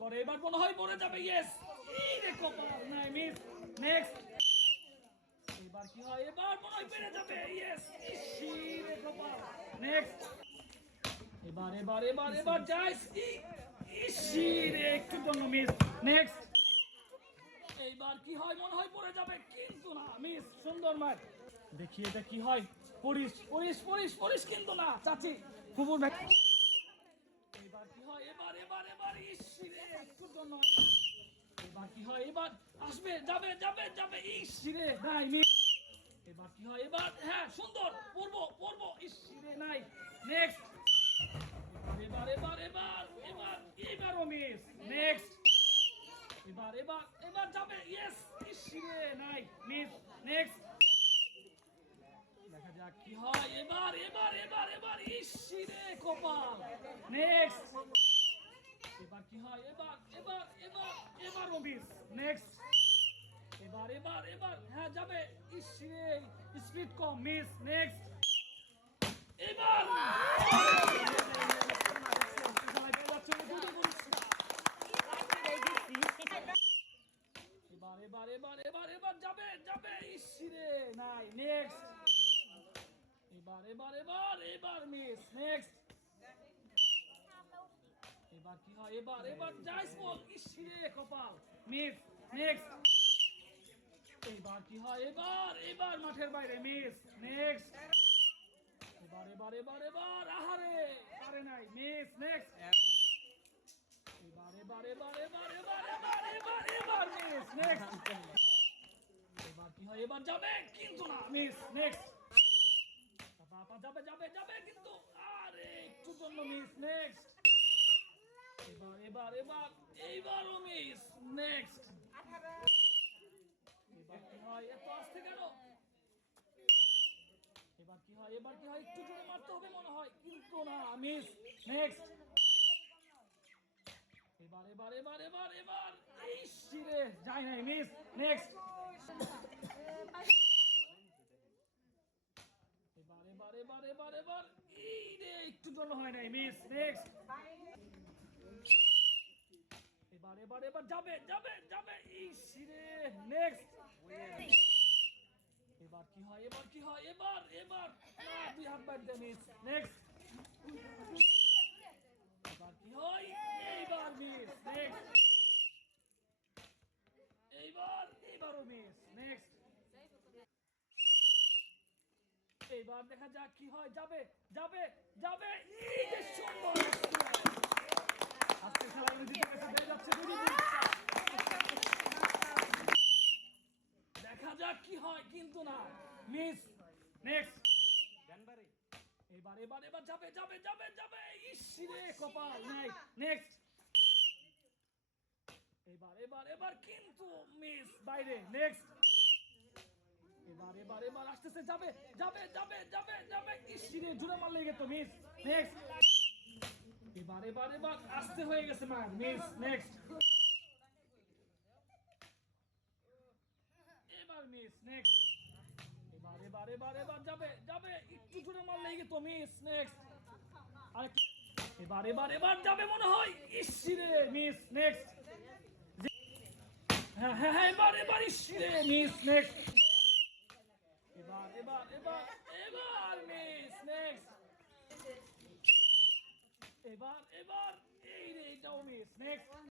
করে এবার মনে হয় পড়ে যাবে ইয়েস এই রে কপাল নাই মিস নেক্সট এবার কি হয় এবার মনে হয় পেরে যাবে ইয়েস ইসি রে কপাল নেক্সট এবার এবার এবার এবার যাইস ইসি রে একটু জন্য মিস নেক্সট এইবার কি হয় মনে হয় পড়ে যাবে কিন্তু না মিস সুন্দর ম্যাচ দেখি এটা কি হয় পড়িস পড়িস পড়িস পড়িস কিন্তু না চাচি খুবুর ম্যাচ এবার কি হয় এবার এবার এবার ইসি রে একটু জন্য এবার কি হয় এবার আসবে যাবে যাবে যাবে ইসি রে নাই মিস এবার কি হয় এবার হ্যাঁ সুন্দর পড়বো পড়বো ইসি রে নাই নেক্সট এবার এবার এবার এবার এবারও মিস নেক্সট এবার এবার এবার যাবে ইয়েস ইসিরে নাই মিস নেক্সট দেখা যাক কি হয় এবার এবার এবার এবার ইসিরে কপাল নেক্সট এবার কি হয় এবার এবার এবার এবারও মিস নেক্সট এবার এবার এবার হ্যাঁ যাবে ইসিরে স্পিড কম মিস নেক্সট এবার এবার এবার এবার এবার এবার যাবে যাবে ইসিরে নাই নেক্সট এবার এবার এবার এবার মিস নেক্সট এবার কি হয় এবার এবার যাইস বল ইসিরে কপাল মিস নেক্সট এবার কি হয় এবার এবার মাঠের বাইরে মিস নেক্সট এবার এবার এবার এবার আহারে আরে নাই মিস নেক্সট এবার এবার এবার এবার এবার এবার এবার এবার মিস নেক্সট এবার কি হয় এবার যাবে কিন্তু না মিস নেক্সট বাবা যাবে যাবে যাবে কিন্তু আরে একটু জন্য মিস নেক্সট এবার এবার এবার এইবারও মিস নেক্সট এবার কি হয় এত আসতে কেন এবার কি হয় এবার কি হয় একটু জোরে মারতে হবে মনে হয় কিন্তু না মিস নেক্সট এবার এবার এবার এবার এবার এই শিরে যাই নাই মিস নেক্সট এবার এবার এবার এবার এবার এই রে একটু জন্য হয় নাই মিস নেক্সট এবার এবার এবার যাবে যাবে যাবে এই শিরে নেক্সট এবার কি হয় এবার কি হয় এবার এবার দুই হাত বাড়তে মিস নেক্সট এবার কি হয় এইবার মিস নেক্সট এইবারও মিস নেক্সট এইবার দেখা যাক কি হয় যাবে যাবে যাবে এই যে সুন্দর আজকে খেলা জিতে গেছে হয়ে যাচ্ছে দেখা যাক কি হয় কিন্তু না মিস নেক্সট এবার এবার এবার যাবে যাবে যাবে যাবে ইসিরে কপাল নাই নেক্সট এবার এবার এবার কিন্তু মিস বাইরে নেক্সট এবার এবার এবার আসতেছে যাবে যাবে যাবে যাবে যাবে ইসিরে জুড়ে মারলে গেতো মিস নেক্সট এবার এবার এবার আসতে হয়ে গেছে মার মিস নেক্সট এবার মিস নেক্সট এবার এবার এবার এবার যাবে যাবে একটু জুড়ে মারলে গেতো মিস নেক্সট আর এবার এবার এবার যাবে মনে হয় ইসিরে মিস নেক্সট হ্যাঁ হ্যাঁ হ্যাঁ এবার এবার ইসিরে মিস নেক্সট এবার এবার এবার এবার মিস নেক্সট এবার এবার এই রে এটাও মিস নেক্সট